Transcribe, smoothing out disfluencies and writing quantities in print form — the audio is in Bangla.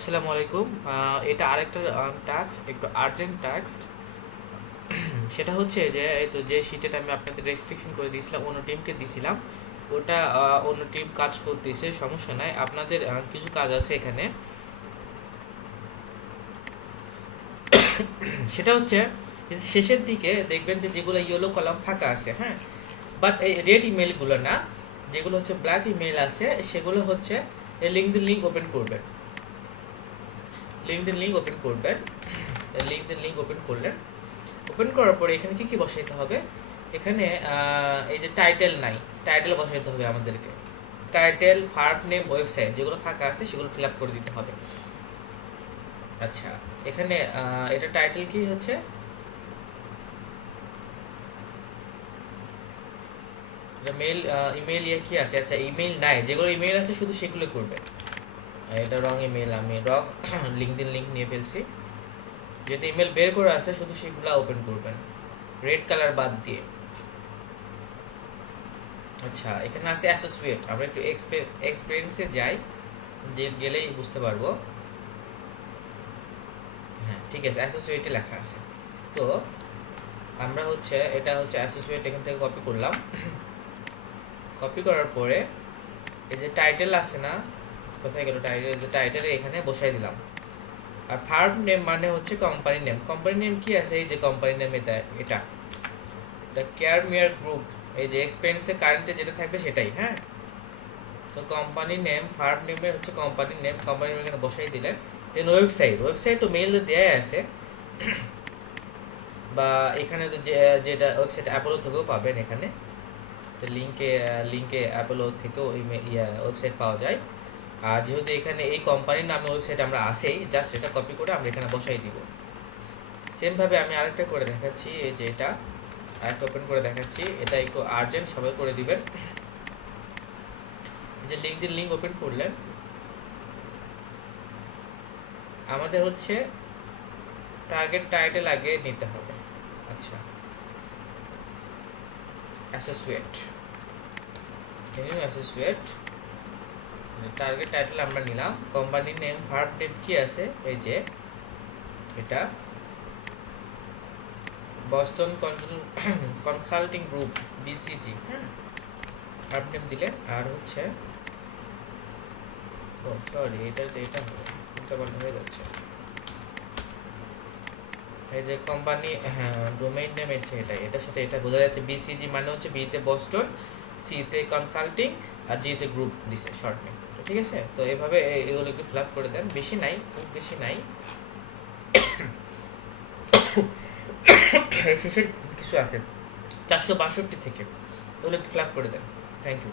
আসসালামু আলাইকুম। এটা আরেকটা টাস্ক, একটু আর্জেন্ট টাস্ক। সেটা হচ্ছে যে এই তো যে শিটেটা আমি আপনাদের রেস্ট্রিকশন করে দিয়েছিলাম, অন্য টিমকে দিয়েছিলাম, ওটা অন্য টিম কাজ করতেছে, সমস্যা নাই। আপনাদের কিছু কাজ আছে এখানে। সেটা হচ্ছে শেষের দিকে দেখবেন যে যেগুলো ইয়েলো কলাম ফাঁকা আছে, হ্যাঁ, বাট এই রেড ইমেলগুলো না, যেগুলো হচ্ছে ব্ল্যাক ইমেল আছে, সেগুলো হচ্ছে লিঙ্কডিন লিঙ্ক ওপেন করবেন। লিঙ্কডিন লিঙ্ক ওপেন করবেন। লিঙ্কডিন লিঙ্ক ওপেন করলেন, ওপেন করার পরে এখানে কি কি বসাইতে হবে? এখানে এই যে টাইটেল নাই, টাইটেল বসাইতে হবে আমাদেরকে। টাইটেল, ফার্স্ট নেম, ওয়েবসাইট যেগুলো ফাঁকা আছে সেগুলো ফিল আপ করে দিতে হবে। আচ্ছা, এখানে এটা টাইটেল কি হচ্ছে, মেল ইমেল ইয়ে কি আছে? আচ্ছা, ইমেল নাই, যেগুলো ইমেল আছে শুধু সেগুলো করবে। এটা রং ইমেল, আমি রং লিঙ্কডিন লিঙ্ক নিয়ে ফেলছি। যেটা ইমেল বের করে আছে শুধু সেগুলো ওপেন করবেন, রেড কালার বাদ দিয়ে। আচ্ছা, এখানে আছে অ্যাসোসিয়েট। আমরা একটু এক্সপিরিয়েন্সে যাই, যে গেলেই বুঝতে পারবো। হ্যাঁ, ঠিক আছে, অ্যাসোসিয়েটে লেখা আছে। তো আমরা হচ্ছে এটা হচ্ছে অ্যাসোসিয়েট, এখান থেকে কপি করলাম। কপি করার পরে এই যে টাইটেল আছে না, কোথায় গেল টাইটেল? যে টাইটেলে এখানে বসাই দিলাম। আর ফার্ম নেম মানে হচ্ছে কোম্পানি নেম। কোম্পানি নেম কি আছে? এই যে কোম্পানি নেম, এটা দ্য কেয়ার মিয়ার গ্রুপ। এই যে এক্সপেন্সে কারেন্টে যেটা থাকবে সেটাই। হ্যাঁ, তো কোম্পানি নেম, ফার্ম নেমের হচ্ছে কোম্পানি নেম, কোম্পানি নেম এখানে বসাই দিলেন। দেন ওয়েবসাইট, ওয়েবসাইট তো মেইল দেওয়া আছে, বা এখানে তো যেটা ওয়েবসাইট অ্যাপোলো থেকেও পাবেন। এখানে তো লিঙ্কে অ্যাপোলো থেকেও ওয়েবসাইট পাওয়া যায়। আর যেহেতু এখানে এই কোম্পানির নামে ওয়েবসাইট আমরা আসেই, জাস্ট এটা কপি করে আমরা এখানে বসাই দিব। সেমভাবে আমি আরেকটা করে দেখাচ্ছি, এই যে এটা আরেকটা ওপেন করে দেখাচ্ছি। এটা একটু আর্জেন্ট, সবাই করে দিবেন। এই যে লিঙ্কডিন লিঙ্ক ওপেন করলেন, আমাদের হচ্ছে টার্গেট টাইটেল আগে নিতে হবে। আচ্ছা, অ্যাসোসিয়েট, অ্যাসোসিয়েট টার্গেট টাইটেল আমরা নিলাম। কোম্পানি নেম, ভার্ব নেম কি আছে? এই যে এটা বস্টন কনসাল্টিং গ্রুপ, বিসিজি। হ্যাঁ, ভার্ব নেম দিলেন। আর হচ্ছে ও সরি, এটা উল্টাপাল্টা হয়ে যাচ্ছে। এই যে কোম্পানি, হ্যাঁ, ডোমেইন নেম হচ্ছে এটার সাথে এটা বোঝা যাচ্ছে। বিসিজি মানে হচ্ছে বিতে বস্টন, সিতে কনসাল্টিং, আর জিতে গ্রুপ দিছে শর্ট নেম। ঠিক আছে, তো এভাবে এগুলো একটু ফিল আপ করে দেন। বেশি নাই, খুব বেশি নাই। শেষের কিছু আছে 462 থেকে, এগুলো একটু ফিল আপ করে দেন। Thank you.